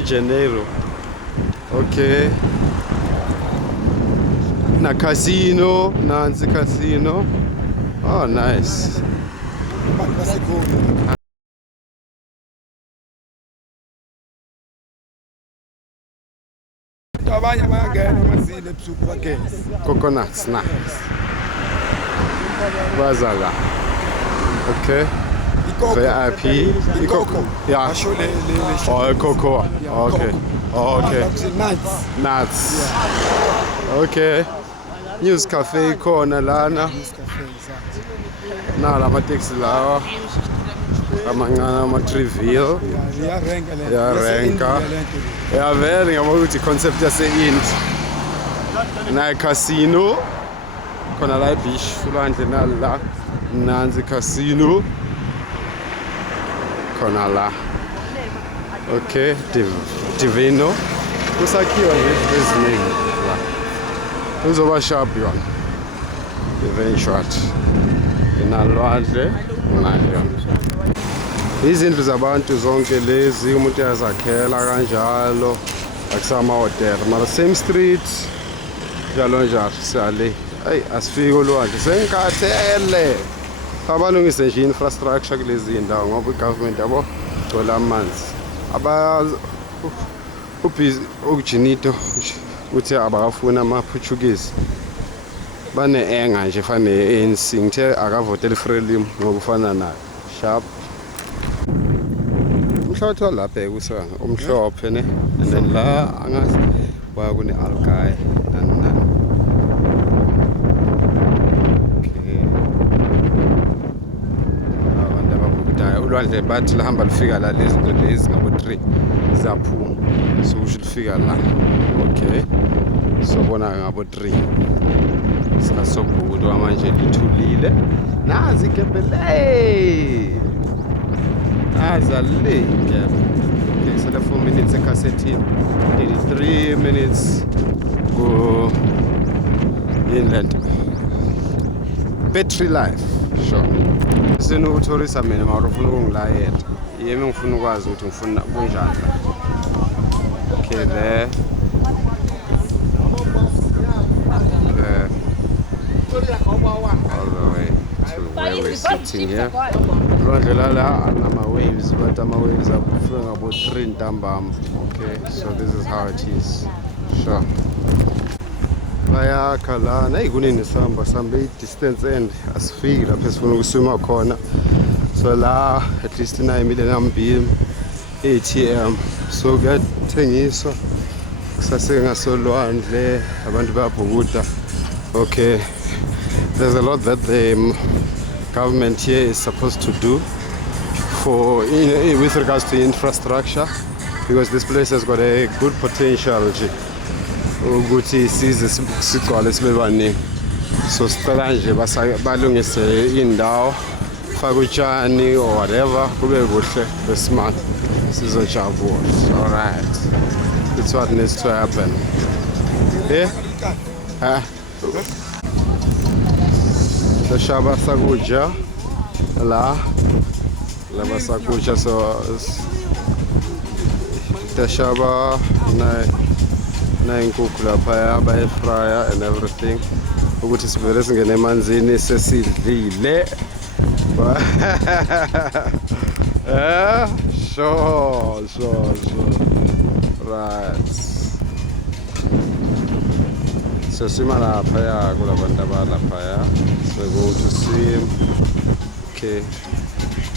Janeiro. Okay. Na casino, Nancy Casino. Oh, nice. Coconuts, nice. Bazala. Okay. VIP. Yeah. Oh, cocoa. Okay. Okay. Nuts. Okay. News Cafe corner lana. Na lama taxi lawa. Amangana ma trivial. Ya renka. Ya vele ngamuthi concept yase Int. Na casino. Khona la beach ulwandle nala. Nansi Casino. Khona la. Okay, Divino. Kusakhiwa nje eziningi la. Uzoba sharp yona. Divine shot. Inalwandle nayo. Izindlu zabantu zonke lezi umuntu yazakhela kanjalo akusama hotel mara same street njalo njalo sale. Hey, asifike olwandle sengikhathele. Abalungise nje infrastructure kulezi ndawo ngoba igovernment yabo gcola amanzi. Ubhizi ukujinito uthi abafuna ama-Portuguese bane-enga nje fane ANC ngithe akavotele Frelimo ngoba ufana nayo sharp umhlabathi walapha kusanga umhlophe ne and then la angazi wa kune algae nani okay abantu ababukutayo ulwandle bathi lahamba lifika la lezi zinto lezi ngabo 3 zaphuma so usho lifika la okay sobona ngabo 3 sasobhukudo manje lithulile nazi ikepele azale okay so the 4 minutes ekhasetini 83 minutes go inland battery life sure sino uthorisa mina mara ufuna ukungilayela yimi ngifuna ukwazi ukuthi ngifuna kunjani okay there all the way to where we're sitting here. Waves, but waves are about 3 ntambama. Okay, so this is how it is. Sure. Bayakha lana kunini sihamba distance end asifiki lapha sifuna ukuswima khona. So la at least 9 million beam ATM. So kuyathengiswa kusase ngasolwandle abantu bayabhukuda. Okay. There's a lot that the government here is supposed to do for with regards to infrastructure because this place has got a good potential ukuthi size sigcwale sibe baningi so sicela nje balungise indawo faka utshani or whatever kube kuhle besimart sizojabula. All right, that's what needs to happen. Yeah. Shaba sakuja la basakuja so tashaba na inkukhu lapha by fryer and everything ukuthi sivele singene emanzini sesidlile sure right so sima lapha ya kulabantu abalapha ya so we go to see okay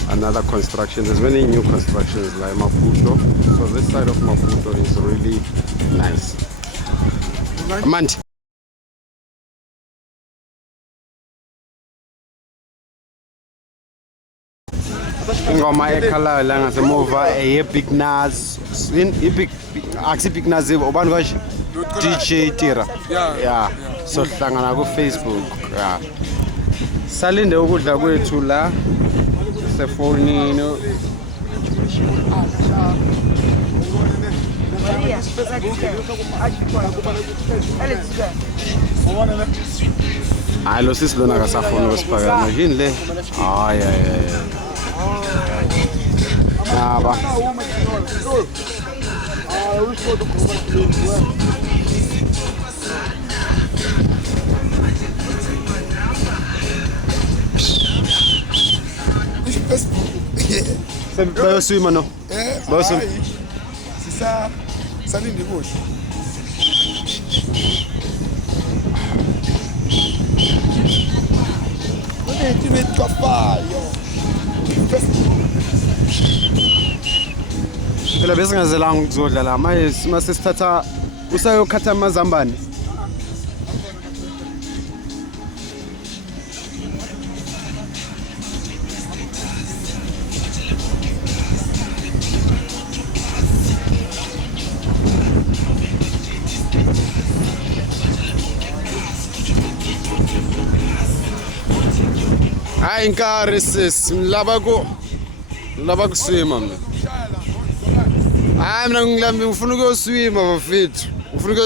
another construction. There's many new constructions like Maputo, so this side of Maputo is really nice. Manti. Ingoma ekhala la ngasemuva Big Nas in Big Big Nas obani kaje DJ Tira. Yeah. So hlangana ku Facebook. Yeah. Salinde ukudla kwethu la sefonini. Hayi lo sisilona akasafuna ukusipaka yini le. Hayi Naba. Bayoswima no? Bayoswima. Sisa salindi kuhle. Phela besingazelanga ukuzodla la manje mase sithatha usayokhatha amazambane. Hayi inkari sis ngilaba kuswima mina. Hayi mina ngifuna ukuyoswima bafethu. Ufuna